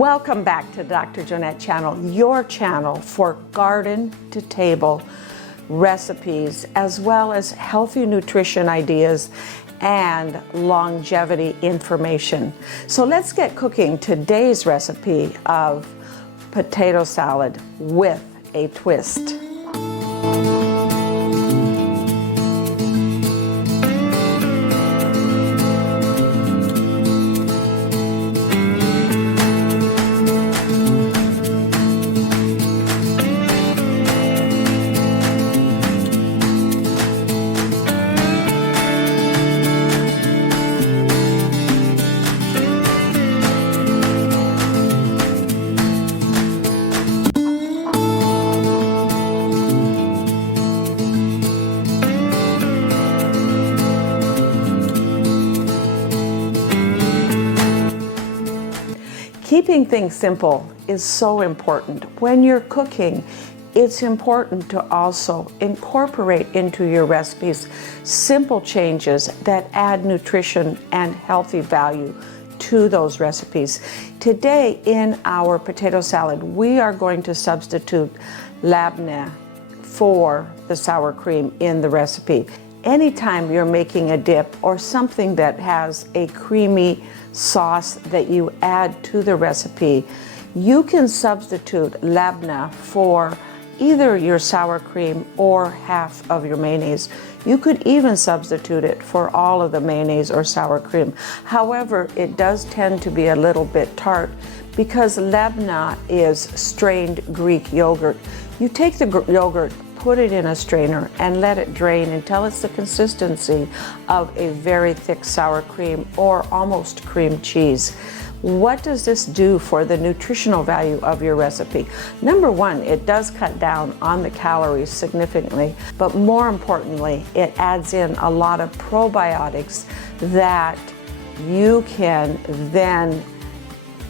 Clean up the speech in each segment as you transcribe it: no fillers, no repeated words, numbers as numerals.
Welcome back to Dr. Jonette channel, your channel for garden to table recipes, as well as healthy nutrition ideas and longevity information. So let's get cooking today's recipe of potato salad with a twist. Keeping things simple is so important. When you're cooking, it's important to also incorporate into your recipes simple changes that add nutrition and healthy value to those recipes. Today in our potato salad, we are going to substitute labneh for the sour cream in the recipe. Anytime you're making a dip or something that has a creamy sauce that you add to the recipe, you can substitute labneh for either your sour cream or half of your mayonnaise. You could even substitute it for all of the mayonnaise or sour cream. However, it does tend to be a little bit tart because labneh is strained Greek yogurt. You take the yogurt, put it in a strainer and let it drain until it's the consistency of a very thick sour cream or almost cream cheese. What does this do for the nutritional value of your recipe? Number one, it does cut down on the calories significantly, but more importantly, it adds in a lot of probiotics that you can then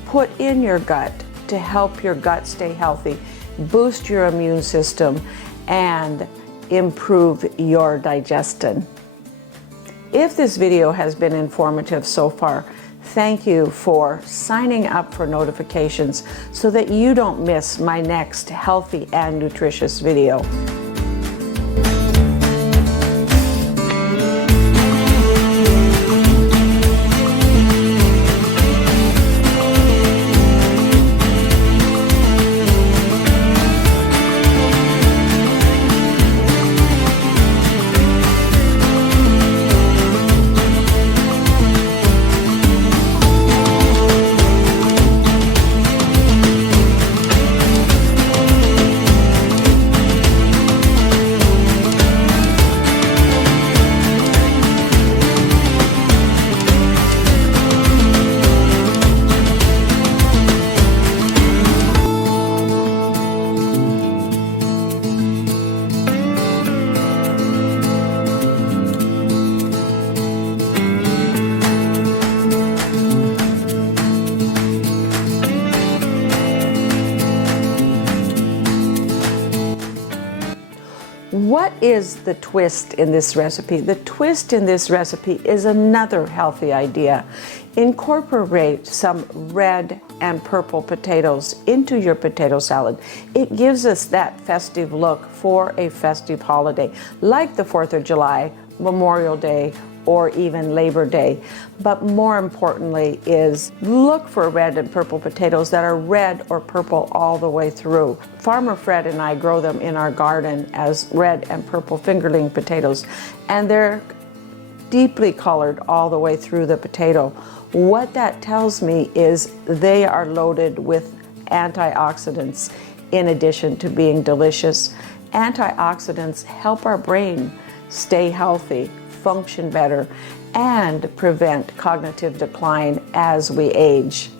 put in your gut to help your gut stay healthy, boost your immune system, and improve your digestion. If this video has been informative so far, thank you for signing up for notifications so that you don't miss my next healthy and nutritious video. What is the twist in this recipe? The twist in this recipe is another healthy idea. Incorporate some red and purple potatoes into your potato salad. It gives us that festive look for a festive holiday, like the 4th of July, Memorial Day, or even Labor Day. But more importantly is look for red and purple potatoes that are red or purple all the way through. Farmer Fred and I grow them in our garden as red and purple fingerling potatoes, and they're deeply colored all the way through the potato. What that tells me is they are loaded with antioxidants in addition to being delicious. Antioxidants help our brain stay healthy, function better, and prevent cognitive decline as we age.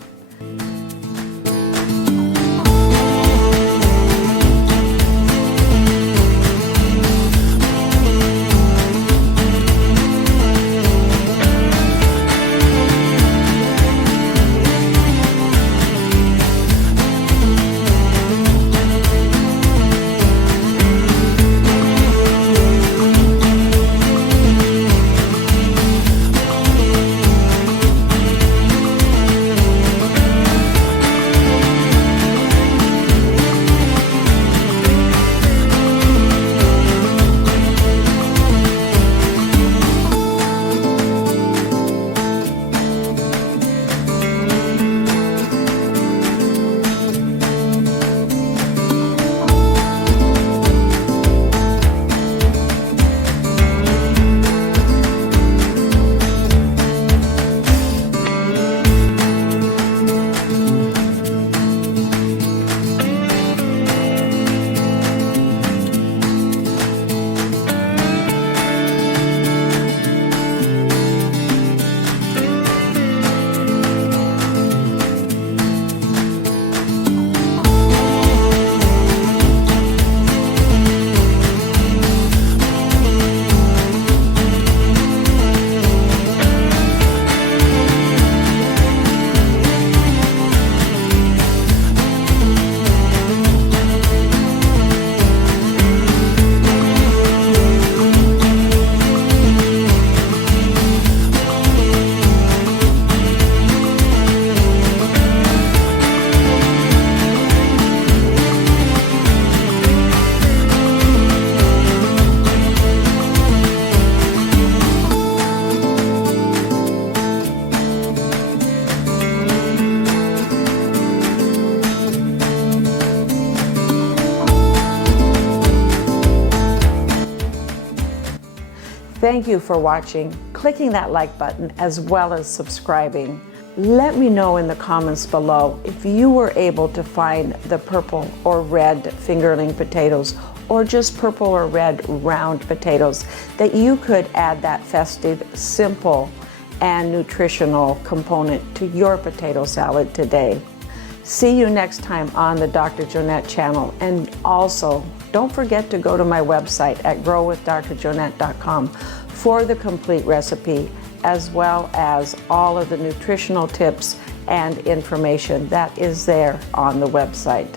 Thank you for watching, clicking that like button, as well as subscribing. Let me know in the comments below if you were able to find the purple or red fingerling potatoes, or just purple or red round potatoes, that you could add that festive, simple, and nutritional component to your potato salad today. See you next time on the Dr. Jonette channel, and also don't forget to go to my website at growwithdrjonette.com for the complete recipe, as well as all of the nutritional tips and information that is there on the website.